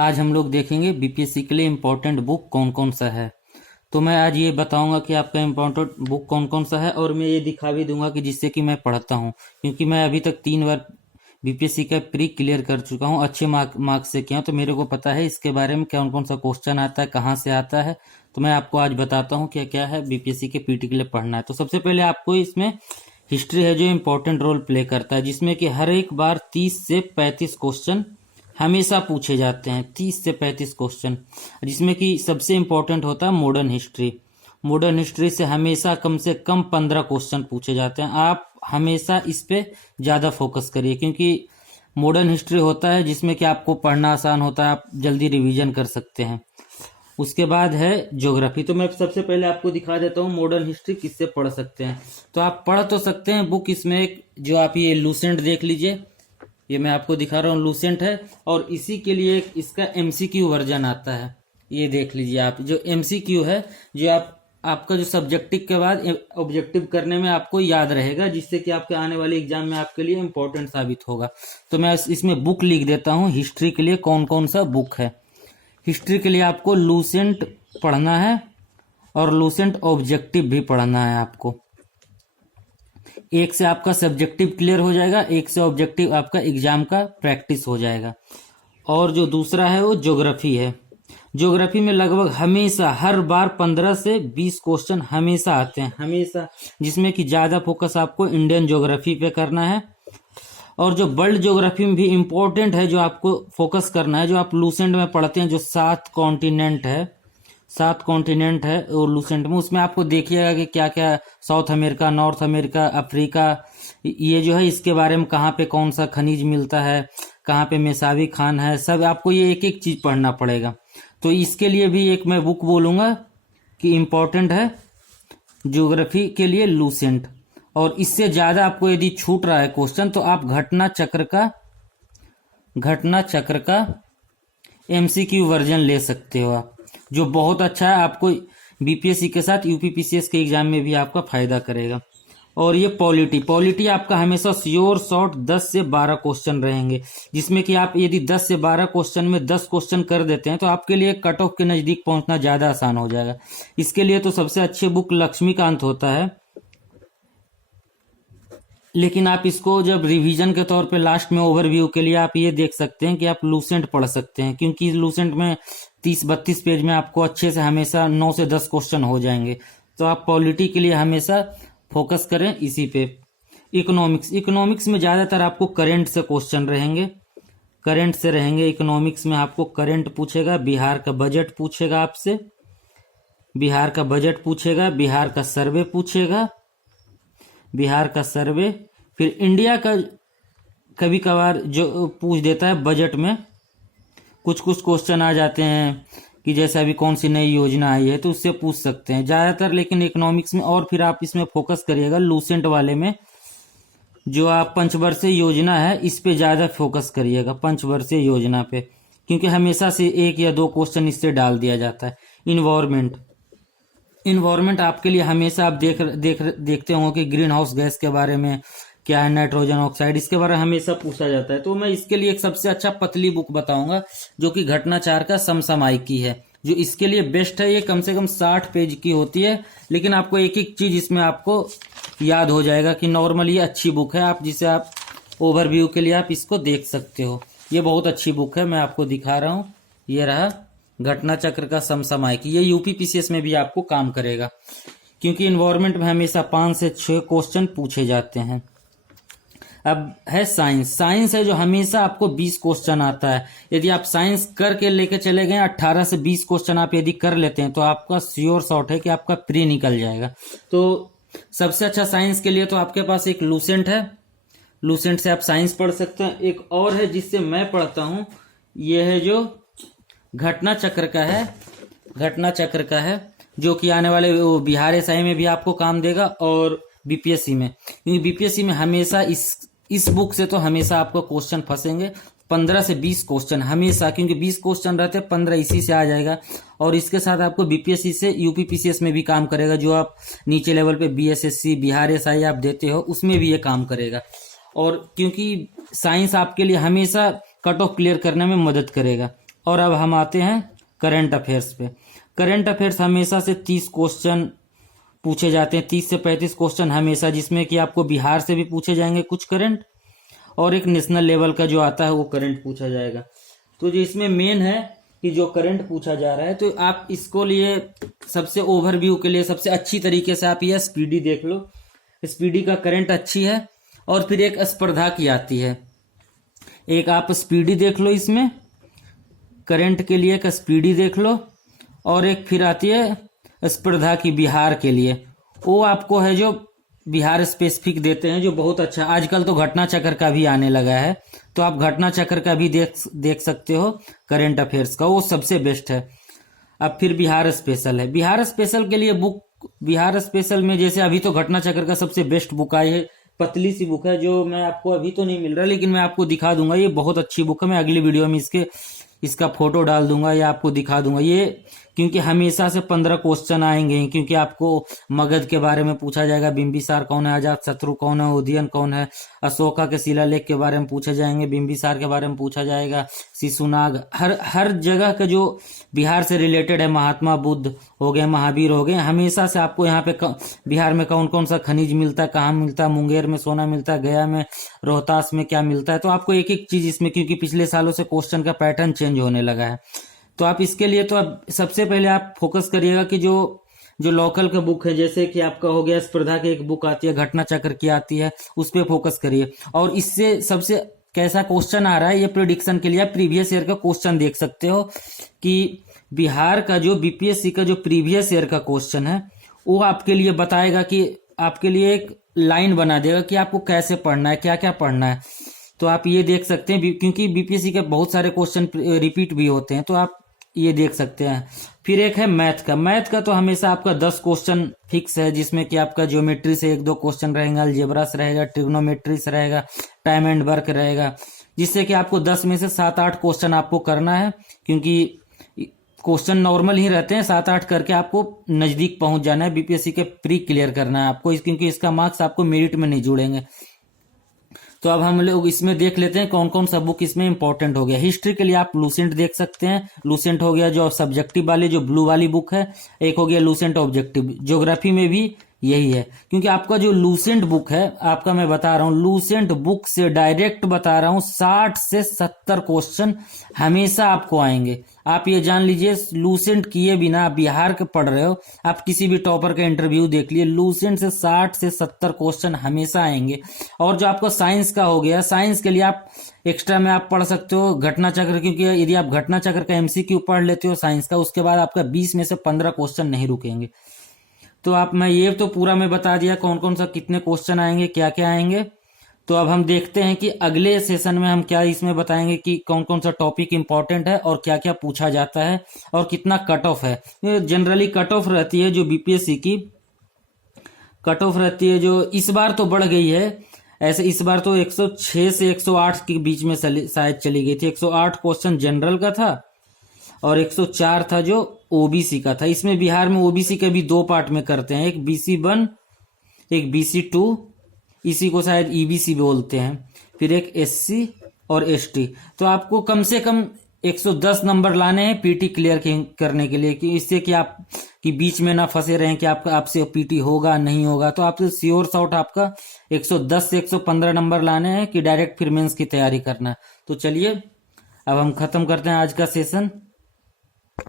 आज हम लोग देखेंगे बीपीएससी के लिए इम्पोर्टेंट बुक कौन कौन सा है। तो मैं आज ये बताऊंगा कि आपका इम्पोर्टेंट बुक कौन कौन सा है, और मैं ये दिखा भी दूंगा कि जिससे कि मैं पढ़ता हूँ, क्योंकि मैं अभी तक 3 बार बीपीएससी का प्री क्लियर कर चुका हूँ, अच्छे मार्क्स से किया, तो मेरे को पता है इसके बारे में कौन कौन सा क्वेश्चन आता है, कहाँ से आता है। तो मैं आपको आज बताता हूँ क्या क्या है बीपीएससी के पीटी के लिए पढ़ना है। तो सबसे पहले आपको इसमें हिस्ट्री है जो इम्पोर्टेंट रोल प्ले करता है, जिसमें कि हर एक बार 30 से 35 क्वेश्चन हमेशा पूछे जाते हैं। 30 से 35 क्वेश्चन, जिसमें कि सबसे इम्पोर्टेंट होता है मॉडर्न हिस्ट्री। मॉडर्न हिस्ट्री से हमेशा कम से कम 15 क्वेश्चन पूछे जाते हैं। आप हमेशा इस पे ज़्यादा फोकस करिए, क्योंकि मॉडर्न हिस्ट्री होता है जिसमें कि आपको पढ़ना आसान होता है, आप जल्दी रिवीजन कर सकते हैं। उसके बाद है ज्योग्राफी। तो मैं सबसे पहले आपको दिखा देता हूँ मॉडर्न हिस्ट्री किससे पढ़ सकते हैं। तो आप पढ़ तो सकते हैं बुक, इसमें एक जो आप ये लूसेंट देख लीजिए, ये मैं आपको दिखा रहा हूँ, लूसेंट है, और इसी के लिए एक इसका एमसीक्यू वर्जन आता है। ये देख लीजिए आप, जो एमसीक्यू है, जो आपका जो सब्जेक्टिव के बाद ऑब्जेक्टिव करने में आपको याद रहेगा, जिससे कि आपके आने वाले एग्जाम में आपके लिए इम्पोर्टेंट साबित होगा। तो मैं इसमें बुक लिख देता हूँ हिस्ट्री के लिए कौन कौन सा बुक है। हिस्ट्री के लिए आपको लूसेंट पढ़ना है और लूसेंट ऑब्जेक्टिव भी पढ़ना है आपको। एक से आपका सब्जेक्टिव क्लियर हो जाएगा, एक से ऑब्जेक्टिव आपका एग्जाम का प्रैक्टिस हो जाएगा। और जो दूसरा है वो ज्योग्राफी है। ज्योग्राफी में लगभग हमेशा हर बार 15 से 20 क्वेश्चन हमेशा आते हैं, हमेशा, जिसमें कि ज़्यादा फोकस आपको इंडियन ज्योग्राफी पे करना है। और जो वर्ल्ड ज्योग्राफी में भी इम्पोर्टेंट है, जो आपको फोकस करना है, जो आप लूसेंट में पढ़ते हैं, जो 7 कॉन्टिनेंट है, 7 कॉन्टिनेंट है और लूसेंट में, उसमें आपको देखिएगा कि क्या क्या, south America, north America, Africa, ये जो है इसके बारे में कहाँ पे कौन सा खनिज मिलता है, कहाँ पे मेसावी खान है, सब आपको ये एक एक चीज़ पढ़ना पड़ेगा। तो इसके लिए भी एक मैं बुक बोलूँगा कि इम्पोर्टेंट है ज्योग्राफी के लिए लूसेंट। और इससे ज़्यादा आपको यदि छूट रहा है क्वेश्चन, तो आप घटना चक्र का एमसीक्यू वर्जन ले सकते हो आप, जो बहुत अच्छा है, आपको बीपीएससी के साथ यूपीपीसीएस के एग्जाम में भी आपका फायदा करेगा। और ये पॉलिटी आपका हमेशा श्योर शॉर्ट 10 से 12 क्वेश्चन रहेंगे, जिसमें कि आप यदि 10 से 12 क्वेश्चन में 10 क्वेश्चन कर देते हैं, तो आपके लिए कट ऑफ के नज़दीक पहुंचना ज़्यादा आसान हो जाएगा। इसके लिए तो सबसे अच्छी बुक लक्ष्मीकांत होता है, लेकिन आप इसको जब रिवीजन के तौर पे लास्ट में ओवरव्यू के लिए आप ये देख सकते हैं कि आप लूसेंट पढ़ सकते हैं, क्योंकि लूसेंट में 30-32 पेज में आपको अच्छे से हमेशा 9 से 10 क्वेश्चन हो जाएंगे। तो आप पॉलिटी के लिए हमेशा फोकस करें इसी पे। इकोनॉमिक्स में ज़्यादातर आपको करंट से क्वेश्चन रहेंगे, करंट से रहेंगे। इकोनॉमिक्स में आपको करंट पूछेगा, बिहार का बजट पूछेगा आपसे, बिहार का बजट पूछेगा, बिहार का सर्वे पूछेगा, बिहार का सर्वे, फिर इंडिया का कभी कभार जो पूछ देता है बजट में, कुछ कुछ क्वेश्चन आ जाते हैं कि जैसे अभी कौन सी नई योजना आई है, तो उससे पूछ सकते हैं ज़्यादातर, लेकिन इकोनॉमिक्स में। और फिर आप इसमें फोकस करिएगा लूसेंट वाले में, जो आप पंचवर्षीय योजना है इस पे ज़्यादा फोकस करिएगा, पंचवर्षीय योजना पे, क्योंकि हमेशा से 1 या 2 क्वेश्चन इससे डाल दिया जाता है। इन्वायरमेंट आपके लिए हमेशा आप देखते होंगे कि ग्रीन हाउस गैस के बारे में क्या है, नाइट्रोजन ऑक्साइड, इसके बारे में हमेशा पूछा जाता है। तो मैं इसके लिए एक सबसे अच्छा पतली बुक बताऊंगा, जो कि घटनाचार का समसामयिकी है, जो इसके लिए बेस्ट है। ये कम से कम 60 पेज की होती है, लेकिन आपको एक एक चीज इसमें आपको याद हो जाएगा कि नॉर्मली ये अच्छी बुक है, आप जिसे आप ओवरव्यू के लिए आप इसको देख सकते हो। ये बहुत अच्छी बुक है, मैं आपको दिखा रहा हूँ, ये रहा घटना चक्र का समसामयिकी। ये यूपीपीसीएस में भी आपको काम करेगा, क्योंकि इन्वायरमेंट में हमेशा 5 से 6 क्वेश्चन पूछे जाते हैं। अब है साइंस है जो हमेशा आपको 20 क्वेश्चन आता है। यदि आप साइंस करके लेके चले गए 18 से 20 क्वेश्चन आप यदि कर लेते हैं, तो आपका श्योर शॉट है कि आपका प्री निकल जाएगा। तो सबसे अच्छा साइंस के लिए तो आपके पास एक लूसेंट है, लूसेंट से आप साइंस पढ़ सकते हैं। एक और है जिससे मैं पढ़ता हूँ, ये है जो घटना चक्र का है, जो कि आने वाले बिहार एसआई में भी आपको काम देगा, और बीपीएससी में, क्योंकि बीपीएससी में हमेशा इस बुक से तो हमेशा आपको क्वेश्चन फंसेंगे, 15 से 20 क्वेश्चन हमेशा, क्योंकि 20 क्वेश्चन रहते हैं, 15 इसी से आ जाएगा। और इसके साथ आपको बीपीएससी से यूपीपीसीएस में भी काम करेगा, जो आप नीचे लेवल पे बीएसएससी, बिहार एसआई आप देते हो, उसमें भी ये काम करेगा। और क्योंकि साइंस आपके लिए हमेशा कट ऑफ क्लियर करने में मदद करेगा, और अब हम आते हैं करंट अफेयर्स पे। करंट अफेयर्स हमेशा से 30 क्वेश्चन पूछे जाते हैं, 30 से 35 क्वेश्चन हमेशा, जिसमें कि आपको बिहार से भी पूछे जाएंगे कुछ करंट, और एक नेशनल लेवल का जो आता है वो करंट पूछा जाएगा। तो जो इसमें मेन है कि जो करंट पूछा जा रहा है, तो आप इसको लिए सबसे ओवरव्यू के लिए सबसे अच्छी तरीके से आप ये स्पीडी देख लो। स्पीडी का करंट अच्छी है, और फिर एक स्पर्धा की आती है, एक आप स्पीडी देख लो, इसमें करंट के लिए एक स्पीडी देख लो, और एक फिर आती है स्पर्धा की बिहार के लिए, वो आपको है जो बिहार स्पेसिफिक देते हैं, जो बहुत अच्छा। आजकल तो घटना चक्र का भी आने लगा है, तो आप घटना चक्र का भी देख सकते हो करंट अफेयर्स का, वो सबसे बेस्ट है। अब फिर बिहार स्पेशल है। बिहार स्पेशल के लिए बुक, बिहार स्पेशल में जैसे अभी तो घटना चक्र का सबसे बेस्ट बुक आई है, पतली सी बुक है, जो मैं आपको अभी तो नहीं मिल रहा, लेकिन मैं आपको दिखा दूंगा। ये बहुत अच्छी बुक है, मैं अगली वीडियो में इसका फोटो डाल दूंगा या आपको दिखा दूंगा ये, क्योंकि हमेशा से 15 क्वेश्चन आएंगे ही, क्योंकि आपको मगध के बारे में पूछा जाएगा, बिंबिसार कौन है, अजात शत्रु कौन है, उदयन कौन है, अशोका के शिलालेख के बारे में पूछे जाएंगे, बिंबिसार के बारे में पूछा जाएगा, शिशुनाग, हर जगह का जो बिहार से रिलेटेड है, महात्मा बुद्ध हो गए, महावीर हो गए, हमेशा से आपको यहाँ पे बिहार में कौन कौन सा खनिज मिलता है, कहाँ मिलता है, मुंगेर में सोना मिलता है, गया में, रोहतास में क्या मिलता है, तो आपको एक एक चीज इसमें, क्योंकि पिछले सालों से क्वेश्चन का पैटर्न चेंज होने लगा है, तो आप इसके लिए तो अब सबसे पहले आप फोकस करिएगा कि जो लोकल का बुक है, जैसे कि आपका हो गया स्पर्धा की एक बुक आती है, घटना चक्र की आती है, उस पर फोकस करिए। और इससे सबसे कैसा क्वेश्चन आ रहा है, ये प्रिडिक्शन के लिए आप प्रीवियस ईयर का क्वेश्चन देख सकते हो कि बिहार का जो बीपीएससी का जो प्रीवियस ईयर का क्वेश्चन है, वो आपके लिए बताएगा कि आपके लिए एक लाइन बना देगा कि आपको कैसे पढ़ना है, क्या क्या पढ़ना है। तो आप ये देख सकते हैं, क्योंकि बीपीएससी के बहुत सारे क्वेश्चन रिपीट भी होते हैं, तो आप ये देख सकते हैं। फिर एक है मैथ का। मैथ का तो हमेशा आपका 10 क्वेश्चन फिक्स है, जिसमें कि आपका ज्योमेट्री से 1-2 क्वेश्चन रहेगा, अलजेब्रा रहेगा, ट्रिग्नोमेट्री से रहेगा, टाइम एंड वर्क रहेगा, जिससे कि आपको 10 में से 7-8 क्वेश्चन आपको करना है, क्योंकि क्वेश्चन नॉर्मल ही रहते हैं, 7-8 करके आपको नजदीक पहुंच जाना है, बीपीएससी के प्री क्लियर करना है आपको, क्योंकि इसका मार्क्स आपको मेरिट में नहीं जुड़ेंगे। तो अब हम लोग इसमें देख लेते हैं कौन कौन सा बुक इसमें इंपॉर्टेंट हो गया। हिस्ट्री के लिए आप लूसेंट देख सकते हैं, लूसेंट हो गया जो सब्जेक्टिव वाली, जो ब्लू वाली बुक है, एक हो गया लूसेंट ऑब्जेक्टिव। ज्योग्राफी में भी यही है, क्योंकि आपका जो लूसेंट बुक है, आपका मैं बता रहा हूँ, लूसेंट बुक से डायरेक्ट बता रहा हूँ 60 से 70 क्वेश्चन हमेशा आपको आएंगे। आप ये जान लीजिए, लूसेंट किए बिना बिहार के पढ़ रहे हो, आप किसी भी टॉपर का इंटरव्यू देख लिए, लूसेंट से 60 से 70 क्वेश्चन हमेशा आएंगे। और जो आपको साइंस का हो गया, साइंस के लिए आप एक्स्ट्रा में आप पढ़ सकते हो घटना चक्र, क्योंकि यदि आप घटना चक्र का एमसीक्यू पढ़ लेते हो साइंस का, उसके बाद आपका 20 में से 15 क्वेश्चन नहीं रुकेंगे। तो आप, मैं ये तो पूरा मैं बता दिया कौन कौन सा कितने क्वेश्चन आएंगे, क्या क्या आएंगे। तो अब हम देखते हैं कि अगले सेशन में हम क्या इसमें बताएंगे कि कौन कौन सा टॉपिक इंपॉर्टेंट है और क्या क्या पूछा जाता है और कितना कट ऑफ है। जनरली कट ऑफ रहती है जो बीपीएससी की कट ऑफ रहती है, जो इस बार तो बढ़ गई है, ऐसे इस बार तो 106 से 108 के बीच में शायद चली गई थी। 108 क्वेश्चन जनरल का था और 104 था जो ओबीसी का था। इसमें बिहार में ओबीसी के भी 2 पार्ट में करते हैं, एक BC1 एक BC2, इसी को शायद ईबीसी बोलते हैं, फिर एक SC और ST। तो आपको कम से कम 110 नंबर लाने हैं पीटी क्लियर करने के लिए, कि इससे कि आप कि बीच में ना फंसे रहें कि आपसे पीटी होगा नहीं होगा। तो आपसे श्योर शॉट आपका 110 से 115 नंबर लाने हैं कि डायरेक्ट फिर मेंस की तैयारी करना है। तो चलिए अब हम खत्म करते हैं आज का सेशन।